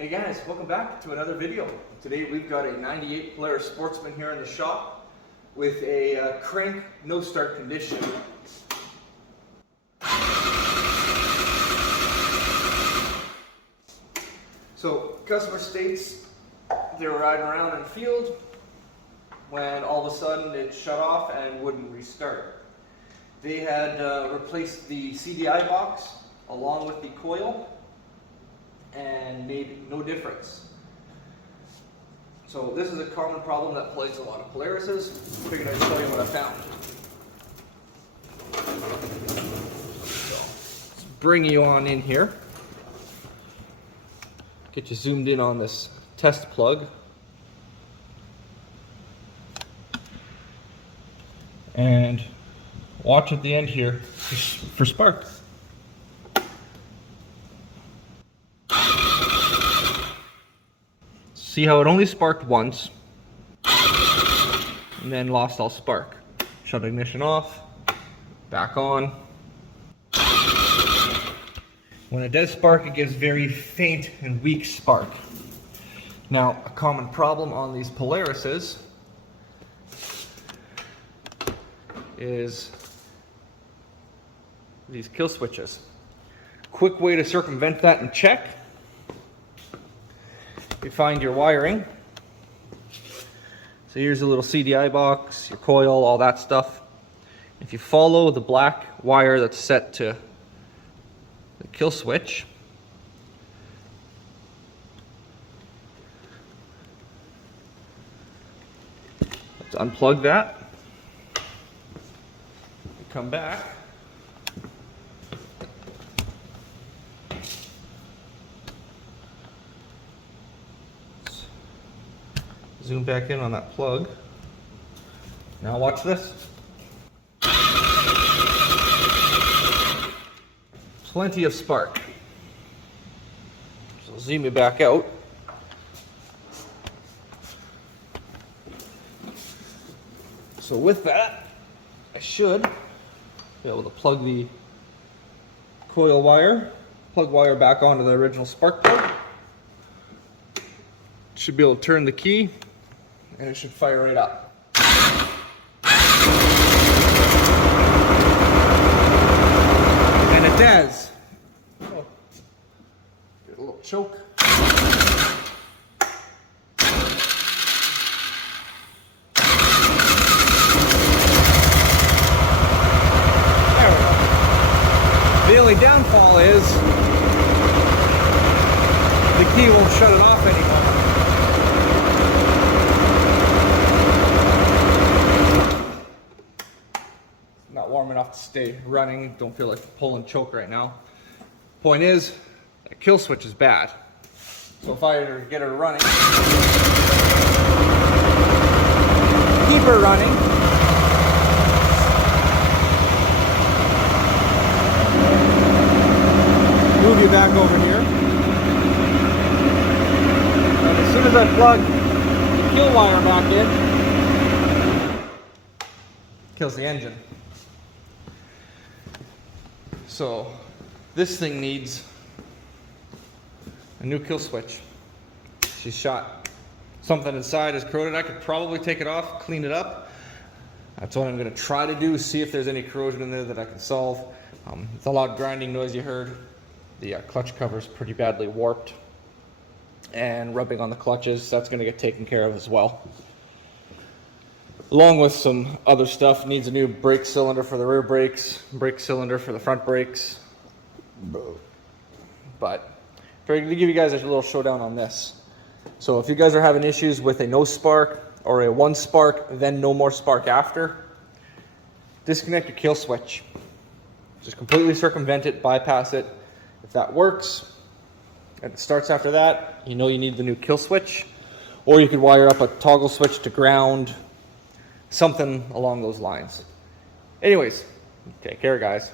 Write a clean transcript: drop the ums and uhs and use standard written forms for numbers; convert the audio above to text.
Hey guys, welcome back to another video. Today we've got a 98 Polaris Sportsman here in the shop with a crank no start condition. So customer states they were riding around in the field when all of a sudden it shut off and wouldn't restart. They had replaced the CDI box along with the coil and made no difference. So this is a common problem that plagues a lot of Polarises. Figured I'd show you what I found. So, let's bring you on in here. Get you zoomed in on this test plug. And watch at the end here for spark. See how it only sparked once and then lost all spark. Shut ignition off, back on. When it does spark, it gives very faint and weak spark. Now, a common problem on these Polarises is these kill switches. Quick way to circumvent that and check: you find your wiring. So here's a little CDI box, your coil, all that stuff. If you follow the black wire that's set to the kill switch, let's unplug that. Come back. Zoom back in on that plug. Now watch this. Plenty of spark. So zoom it back out. So with that, I should be able to plug the coil wire, plug wire back onto the original spark plug. Should be able to turn the key and it should fire right up. And it does. Oh, get a little choke. The only downfall is the key won't shut it off anymore. Not warm enough to stay running. Don't feel like pulling choke right now. Point is, that kill switch is bad. So if I were to get her running, keep her running, move you back over here. And as soon as I plug the kill wire back in, kills the engine. So this thing needs a new kill switch. She's shot. Something inside is corroded. I could probably take it off, clean it up. That's what I'm going to try to do, see if there's any corrosion in there that I can solve. It's a loud grinding noise you heard. The clutch cover is pretty badly warped, and rubbing on the clutches, that's going to get taken care of as well. Along with some other stuff, needs a new brake cylinder for the rear brakes, brake cylinder for the front brakes. But to give you guys a little showdown on this. So if you guys are having issues with a no spark or a one spark, then no more spark after, disconnect your kill switch. Just completely circumvent it, bypass it. If that works and it starts after that, you know you need the new kill switch. Or you could wire up a toggle switch to ground, something along those lines. Anyways, take care, guys.